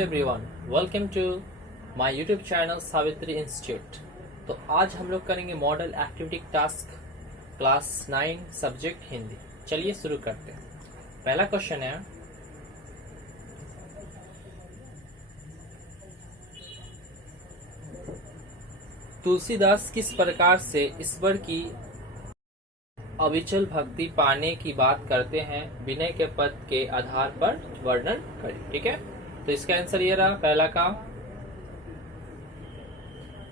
Everyone, welcome to my YouTube channel Savitri institute. तो आज हम लोग करेंगे model activity task class 9 subject Hindi. चलिए शुरू करते हैं। पहला क्वेश्चन है, तुलसीदास किस प्रकार से ईश्वर की अविचल भक्ति पाने की बात करते हैं, विनय के पद के आधार पर वर्णन करें। ठीक है, तो इसका आंसर ये रहा पहला का,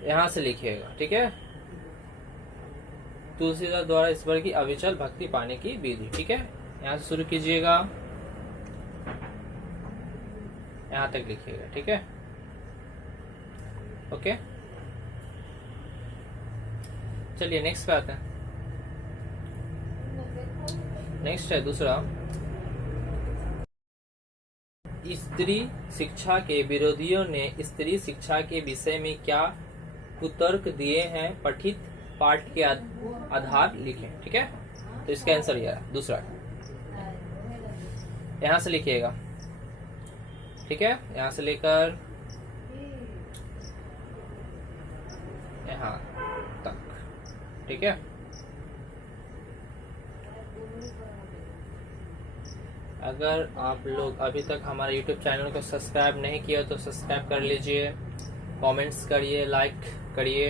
यहां से लिखिएगा। ठीक है, तुलसीदास द्वारा ईश्वर की अविचल भक्ति पाने की विधि। ठीक है, यहां से शुरू कीजिएगा, यहां तक लिखिएगा। ठीक है, ओके। चलिए नेक्स्ट पे आते हैं। नेक्स्ट है दूसरा, स्त्री शिक्षा के विरोधियों ने स्त्री शिक्षा के विषय में क्या कुतर्क दिए हैं, पठित पाठ के आधार लिखें। ठीक है, तो इसका आंसर यह है दूसरा, यहां से लिखिएगा। ठीक है, यहां से लेकर यहां तक। ठीक है, अगर आप लोग अभी तक हमारे YouTube चैनल को सब्सक्राइब नहीं किया तो सब्सक्राइब कर लीजिए, कमेंट्स करिए, लाइक करिए।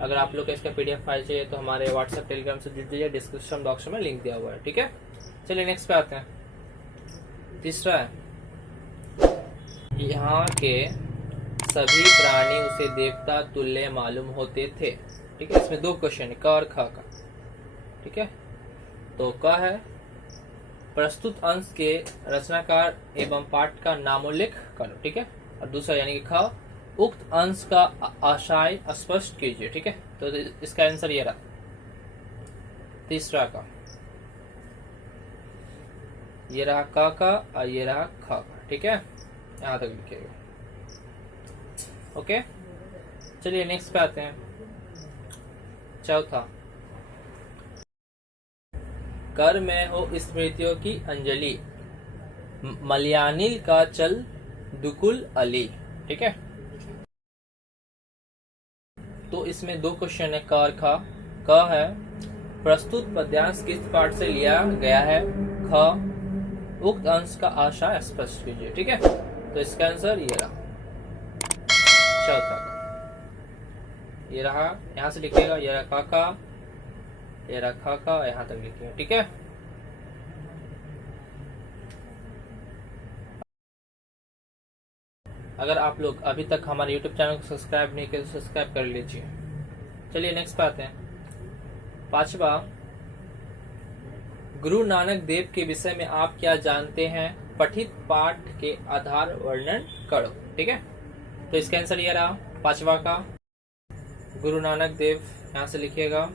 अगर आप लोग को इसका PDF फाइल चाहिए तो हमारे व्हाट्सएप टेलीग्राम से जुड़ जाइए, डिस्क्रिप्शन बॉक्स में लिंक दिया हुआ है। ठीक है, चलिए नेक्स्ट पे आते हैं। तीसरा है, यहाँ के सभी प्राणी उसे देवता तुल्य मालूम होते थे। ठीक है, इसमें दो क्वेश्चन है, क और ख का। ठीक है, तो क है, प्रस्तुत अंश के रचनाकार एवं पाठ का नामोल्लेख करो। ठीक है, और दूसरा यानी कि ख, उक्त अंश का आशय स्पष्ट कीजिए। ठीक है, तो इसका आंसर ये रहा तीसरा का, ये रहा क का और ये रहा ख का। ठीक है, यहां तक लिखिएगा। ओके, चलिए नेक्स्ट पे आते हैं। चौथा, कर में हो स्मृतियों की अंजलि, मलयानिल का चल दुकुल अली। ठीक है, तो इसमें दो क्वेश्चन है, क और ख। क है, प्रस्तुत पद्यांश किस पाठ से लिया गया है। ख, उक्त अंश का आशय स्पष्ट कीजिए। ठीक है, तो इसका आंसर ये रहा चौथा का, ये रहा, यहां से लिखिएगा। ये रहा क का, ये रखा का, यहां तक लिखिए। ठीक है, अगर आप लोग अभी तक हमारे YouTube चैनल को सब्सक्राइब नहीं किया तो सब्सक्राइब कर लीजिए। चलिए नेक्स्ट पे आते हैं। पांचवा, गुरु नानक देव के विषय में आप क्या जानते हैं, पठित पाठ के आधार वर्णन करो। ठीक है, तो इसका आंसर ये रहा पांचवा का, गुरु नानक देव, यहां से लिखिएगा।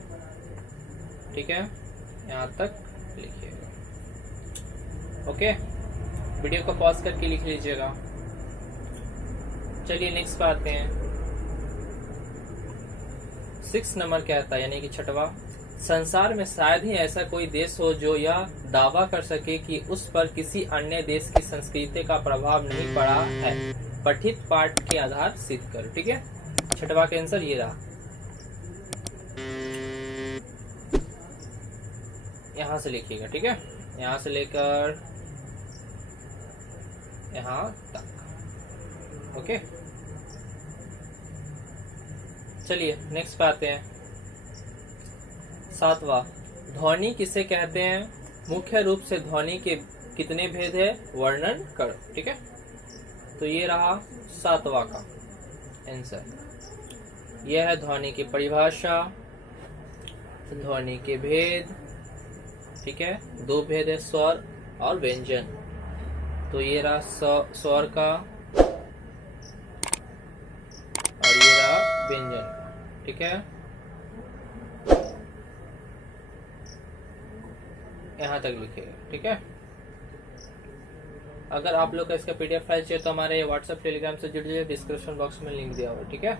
ठीक है, यहाँ तक लिखिएगा। ओके, वीडियो को पॉज करके लिख लीजिएगा। चलिए नेक्स्ट पे आते हैं। 6 नंबर कहता है, यानी कि छठवा, संसार में शायद ही ऐसा कोई देश हो जो यह दावा कर सके कि उस पर किसी अन्य देश की संस्कृति का प्रभाव नहीं पड़ा है, पठित पाठ के आधार सिद्ध करो। ठीक है, छठवा का आंसर ये रहा, यहां से लिखिएगा। ठीक है, यहां से लेकर यहां तक। ओके, चलिए नेक्स्ट पे आते हैं। सातवां, ध्वनि किसे कहते हैं, मुख्य रूप से ध्वनि के कितने भेद है, वर्णन करो। ठीक है, तो ये रहा सातवां का आंसर। यह है ध्वनि की परिभाषा, ध्वनि के भेद। ठीक है, दो भेद है, स्वर और व्यंजन। तो ये रहा स्वर का और ये रहा व्यंजन का। ठीक है, यहां तक लिखिएगा। ठीक है, अगर आप लोग का इसका PDF फाइल चाहिए तो हमारे व्हाट्सएप टेलीग्राम से जुड़ जाइए, डिस्क्रिप्शन बॉक्स में लिंक दिया हुआ। ठीक है,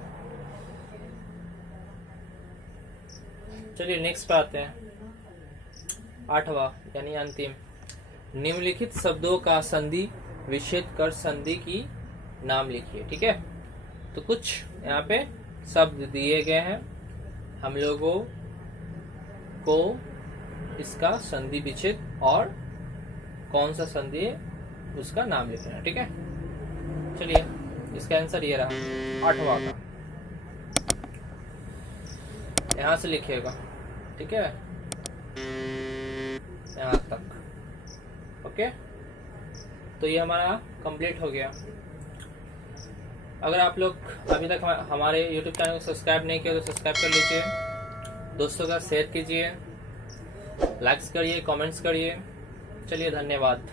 चलिए नेक्स्ट पे आते हैं। आठवां यानी अंतिम, निम्नलिखित शब्दों का संधि विच्छेद कर संधि की नाम लिखिए। ठीक है, तो कुछ यहाँ पे शब्द दिए गए हैं, हम लोगों को इसका संधि विच्छेद और कौन सा संधि है उसका नाम लिखना है। ठीक है, चलिए इसका आंसर ये रहा 8वां का, यहां से लिखिएगा। ठीक है, यहां तक। ओके, तो ये हमारा कंप्लीट हो गया। अगर आप लोग अभी तक हमारे YouTube चैनल को सब्सक्राइब नहीं किया तो सब्सक्राइब कर लीजिए, दोस्तों का शेयर कीजिए, लाइक्स करिए, कमेंट्स करिए। चलिए, धन्यवाद।